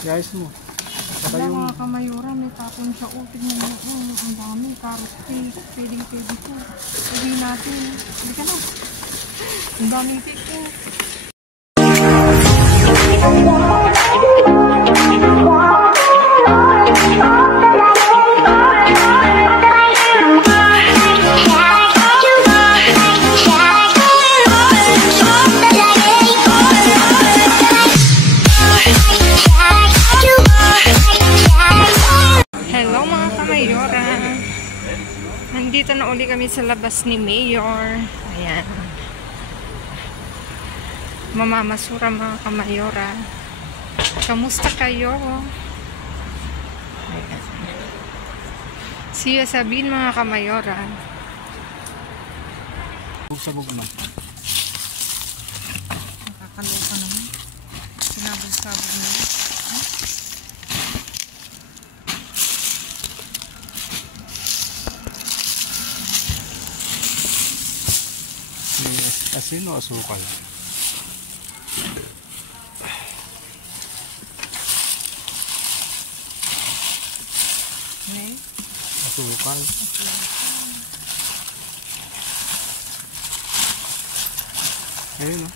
Iayos mo. Saka Wala yung... mga kamayura, may tapon siya. O, tignan mo. Ang dami. Carrot cake. Pwedeng ko. Uwi natin. Hindi ka na. Ang daming cake ko. Nandito na uli kami sa labas ni Mayor. Ayan. Mamamasura mga kamayora. Kamusta kayo? Ayan. Siya sabihin mga kamayora. Sabog na. Nakakaloka naman. Sinabog-sabog na. Asin o asukal? Okay. Asukal. Ayun o.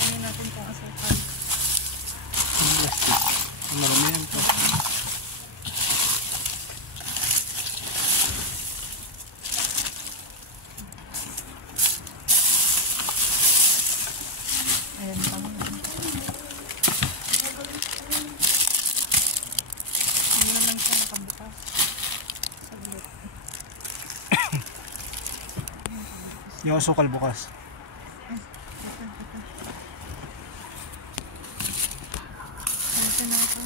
Ano natin pong asukal? Plastic. Marami yan po. Ayan pa mo. Hindi naman siya nakabukas. Saglit. Yung asukal bukas. Ito na ito.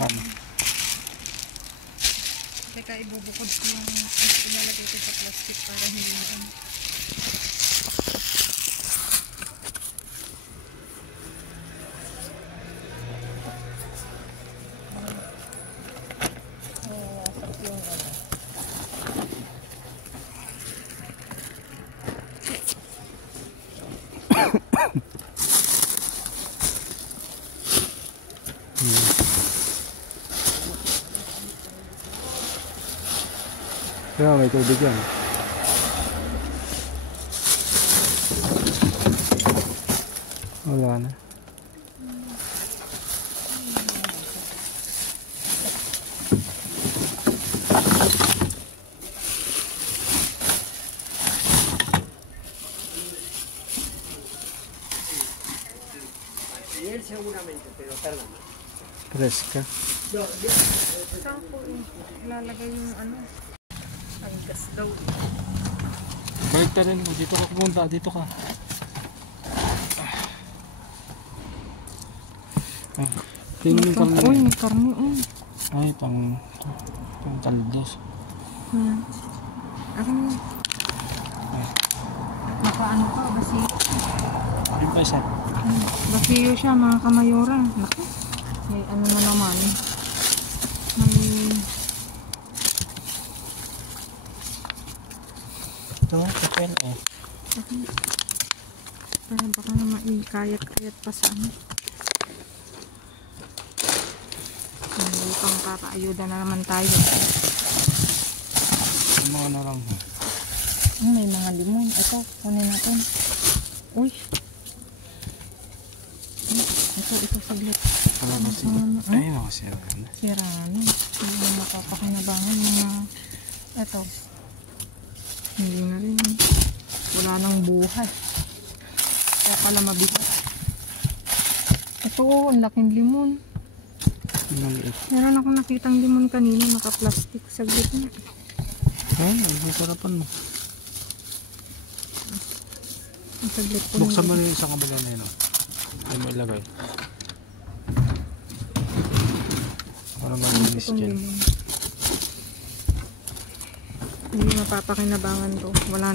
Ano? Teka, ibubukod ko yung ilalagay ko sa plastic para hindi na Kaya may tubig yan. Wala na. Seguramente, pero tarda más. Preska. saan po ilalagay yung ano? Ang gas daw. Balik ta rin. Dito ka pumunta. Dito ka. Tingin yung karne. Uy, may karne. Ay, pang taldos. Ano? Nakaano pa, basiyo. Yung pa isa. Basiyo siya mga kamayora. Naku. May ano na naman. May... Ito, kapel eh. Parang baka na maikayat-kayat pa sa ano. Hindi pang kakaayuda na naman tayo. Yung mga na lang. May mga limon. Ito, kunin natin. Uy. Ito saglit. Ano ba siya? Ay, no, sira na. Sira na. Hindi na mapapakinabangan yung mga... Ito. Hindi na rin. Wala nang buhay. Kaya pala mabigat. Ito, ang laking limon. Maliit. Meron akong nakitang limon kanina. Naka-plastic sa gitna. Ay, ang sarapan mo. Ang saglit po. Buksan mo na yung isang kabila na yun. Ay mo ilagay. Parang malinis dyan. Hindi mapapakinabangan to. Wala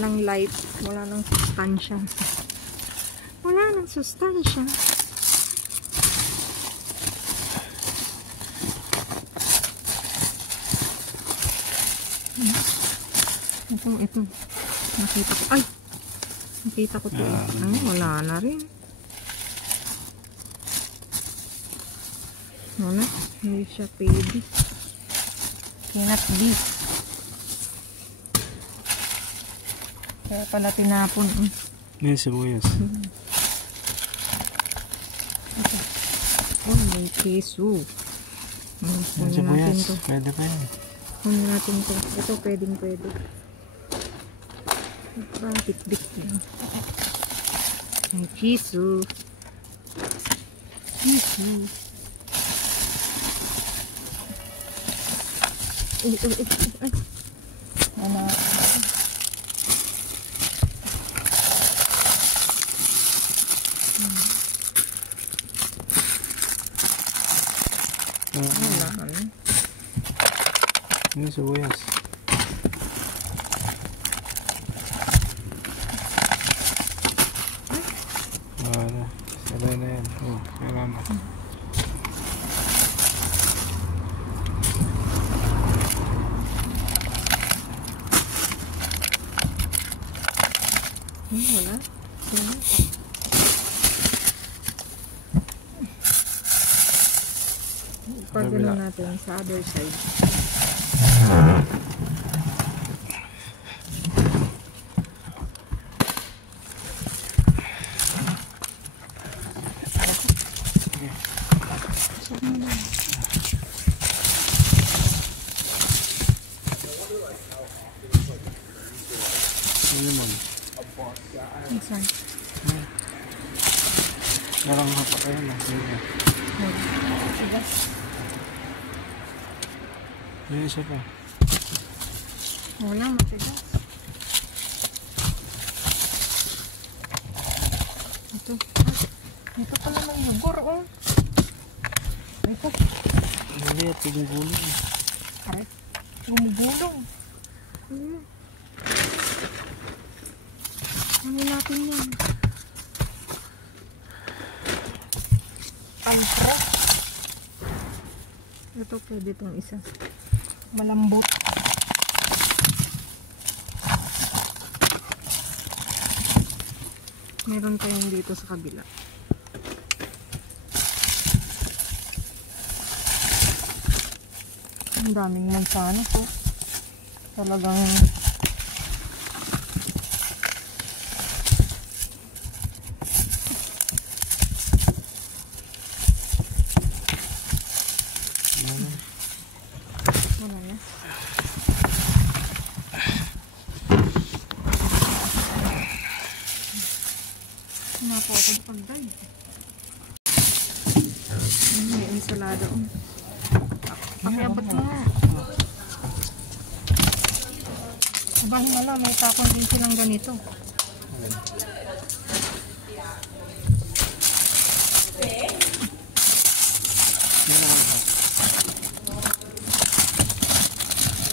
nang light. Wala nang sustansya. Wala nang sustansya. Ito. Nakita ko. Ay! Nakita ko to. Ay, wala na rin. Wala. Hindi siya pwede. Cannot be. Kaya pala tinapon. May sibuyas. Oh, may keso. May Kunin natin sibuyas. to. Pwede pa yan. Kunin natin to. Ito pwedeng pwede. Parang bit-bit na. May keso. Keso. Ay. Ano? Wala. May sibuyas. Wala. Sabay na yan. Oh, kailan na. Wala. Wala. Pagano natin sa other side. Ano naman? Saan? Narang pa kayo na. May isa pa. Wala, matigas. Ito. Ito pala may yugor, oh. Ito. Hindi at gulong. Aray. Gumugulong. Ano natin yan? Pampro. Ito pwede itong isa. Malambot. Meron tayong dito sa kabila. Ang daming mansanas, oh. Talagang wala na. Sumapo ako sa pagday. May ensalada. Pakiabot mo. Sabahin na lang, may tapon din silang ganito.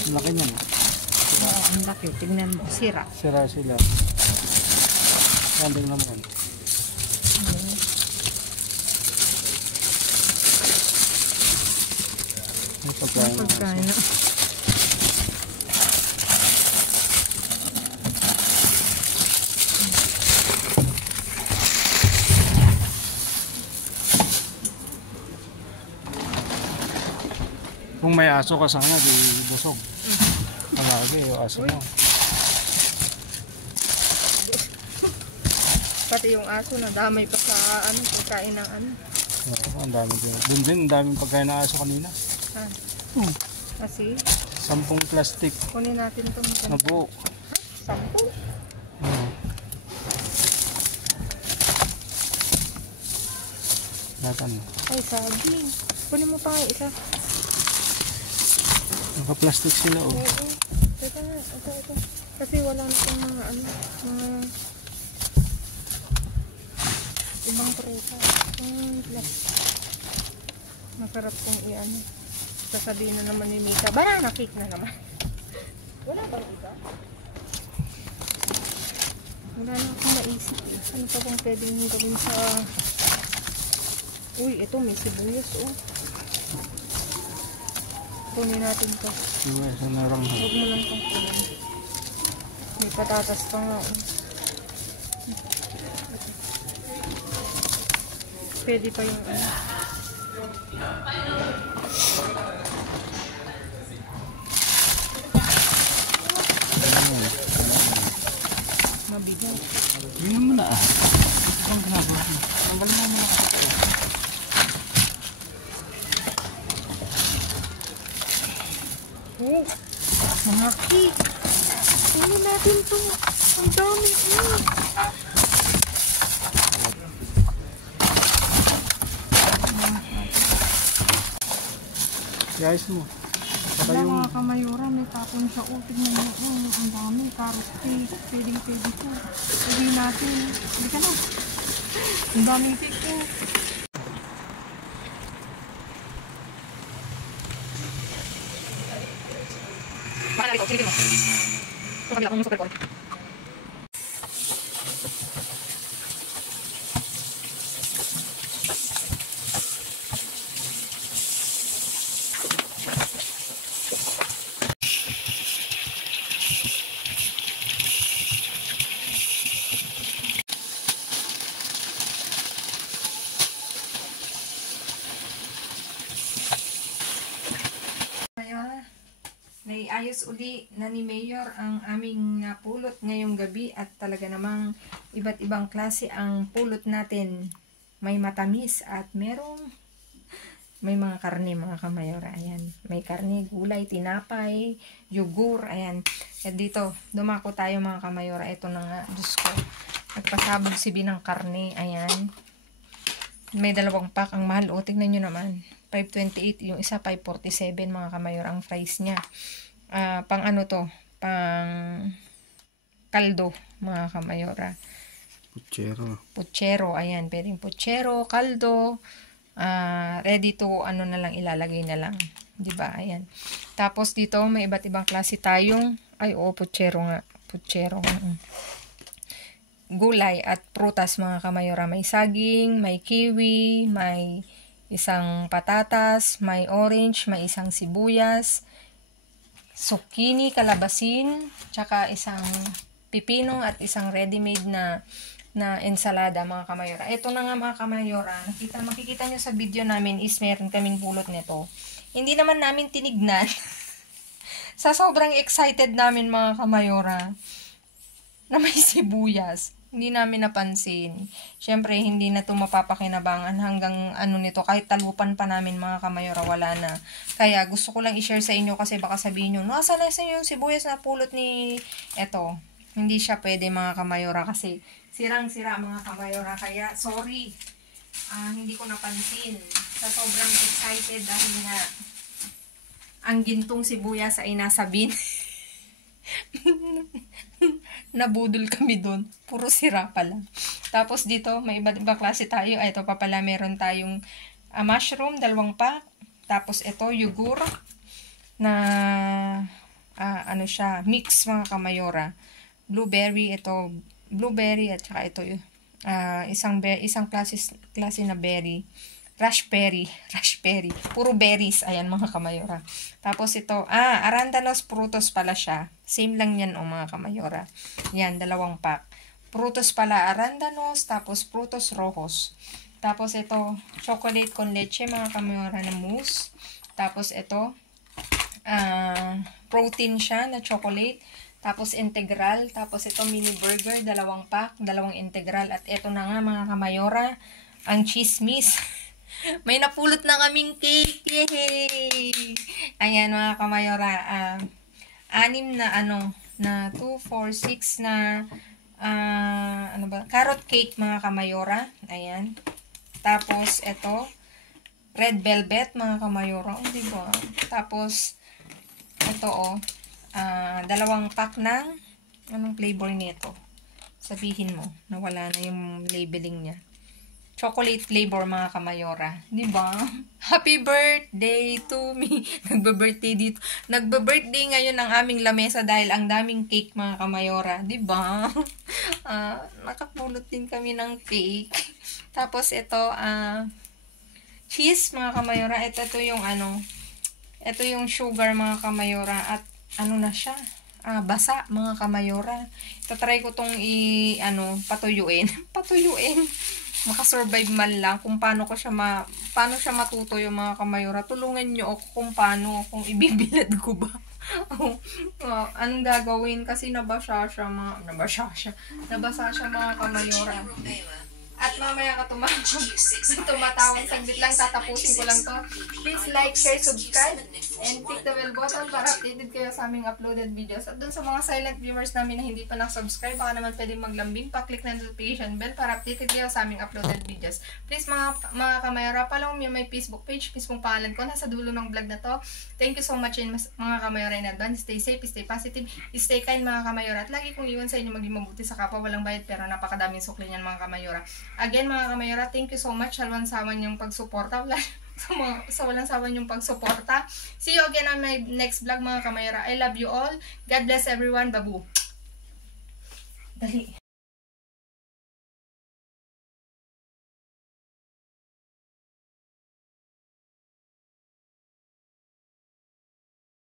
Laki niyan. Oo, ang laki. Tignan mo. Sira. Sira sila. Kandang naman. May pagkain. Pagkain. Kung may aso ka sana, di busog. Malagi yung aso mo. Pati yung aso na damay pa sa ano, pagkain ng ano. Oo, ang dami din. Doon din, ang daming pagkain ng aso kanina. Kasi 10 plastic kunin natin itong na buo. 10? Oo. Natan. Ay, saging. Kunin mo pa nga isa. Naka-plastic sila oh. Oo. Teka nga, ito. Kasi wala na itong mga ano, mga ibang presa. Plus. Masarap kong i-ano. Sasabihin na naman ni Mika, banana cake na naman. Wala bang iba? Wala na akong naisip eh. Ano pa bang pwedeng gawin sa... Uy, ito may sibuyas oh. kunin natin to. Yung isa na lang. Huwag mo lang itong kunin. May patatas pa nga. Oh. Pwede pa yung ano. Mabigat. Yun mo na ah. Ang ginagawa mo. Tanggalin mo mga kapatid. Oh, mga cake. Tingnan natin to. Ang dami. Guys mo. Saka Wala yung mga kamayura, may tapon siya. Oh, tignan mo. Oh, ang dami. Carrot cake. Pwedeng-pwede to. Pwede natin. Hindi ka na. Ang daming cake oh. Baka natin ito. Silipin mo. Ito kabila kung super cold. Naiayos uli na ni Mayor ang aming napulot ngayong gabi at talaga namang iba't ibang klase ang pulot natin. May matamis at may mga karne mga kamayora. Ayan. May karne, gulay, tinapay, yugur. Ayan. At dito, dumako tayo mga kamayora. Ito na nga. Diyos ko. Nagpasabog si Binang karne. Ayan. May 2 pack. Ang mahal. O, tignan nyo naman. 528, yung isa 547 mga kamayor ang price niya. Pang ano to? Pang kaldo mga kamayora. Puchero, ayan, pwedeng puchero, kaldo. Ready to ano na lang ilalagay na lang, 'di ba? Ayan. Tapos dito may iba't ibang klase tayong puchero nga, puchero. Gulay at prutas mga kamayora. May saging, may kiwi, may isang patatas, may orange, may isang sibuyas, zucchini, kalabasin, tsaka isang pipino at isang ready-made na ensalada mga kamayora. Ito na nga mga kamayora, makikita nyo sa video namin is meron kaming pulot nito. Hindi naman namin tinignan. Sa sobrang excited namin mga kamayora na may sibuyas. Hindi namin napansin. Siyempre, hindi na ito mapapakinabangan hanggang ano nito. Kahit talupan pa namin mga kamayora, wala na. Kaya gusto ko lang i-share sa inyo kasi baka sabihin nyo, nasaan na yung sibuyas na pulot ni eto. Hindi siya pwede mga kamayora kasi sirang-sira mga kamayora. Kaya, sorry. Hindi ko napansin. Sa sobrang excited dahil nga ang gintong sibuyas ay nasa bin. Nabudol kami doon. Puro sira pa lang. Tapos dito, may iba't ibang klase tayo. Ito pa pala, meron tayong mushroom, 2 pack. Tapos ito, yugur na ano siya, mix mga kamayora. Blueberry, ito, blueberry at saka ito, isang klase na berry. Raspberry. Puro berries. Ayan mga kamayora. Tapos ito, arándanos frutos pala siya. Same lang yan mga kamayora. Yan, 2 pack. Frutos pala arándanos, tapos frutos rojos. Tapos ito, chocolate con leche mga kamayora na mousse. Tapos ito, protein siya na chocolate. Tapos integral. Tapos ito mini burger, 2 pack, 2 integral. At ito na nga mga kamayora, ang chismis. May napulot na kaming cake. Yay! Ayan mga kamayora. 6 na na 2, 4, 6 na carrot cake mga kamayora. Ayan. Tapos ito red velvet mga kamayora. Diba? Tapos ito 2 pack ng anong flavor nito? Sabihin mo na wala na yung labeling niya. Chocolate flavor mga kamayora. Diba? Happy birthday to me. Nagbe-birthday dito. Nagbe-birthday ngayon ang aming lamesa dahil ang daming cake mga kamayora. Diba? Nakapulot din kami ng cake. Tapos ito, cheese mga kamayora. Ito yung Ito yung sugar mga kamayora at ano na siya? Basa mga kamayora. Tatry ko tong patuyuin. Patuyuin. Makasurvive man lang kung paano siya matutuyo mga kamayora. Tulungan nyo ako kung ibibilad ko ba. Anong gagawin kasi nabasa siya mga kamayora. At mamaya ka tumatawag saglit lang, tatapusin ko lang to. Please like, share, subscribe, and click the bell button para updated kayo sa aming uploaded videos. At dun sa mga silent viewers namin na hindi pa nakasubscribe, baka naman pwedeng maglambing, pa-click na notification bell para updated kayo sa aming uploaded videos. Please mga kamayora, follow me my Facebook page, mismong pangalan ko, nasa dulo ng vlog na to. Thank you so much mga kamayora in advance. Stay safe, stay positive, stay kind mga kamayora. At lagi kong iwan sa inyo maging mabuti sa kapwa, walang bayad pero napakadaming sukli niyan mga kamayora. Again mga kamayora, thank you so much sa walang sawan yung pagsuporta. Sa walang sawan yung pagsuporta. See you again on my next vlog mga kamayora. I love you all. God bless everyone. Babu. Dali.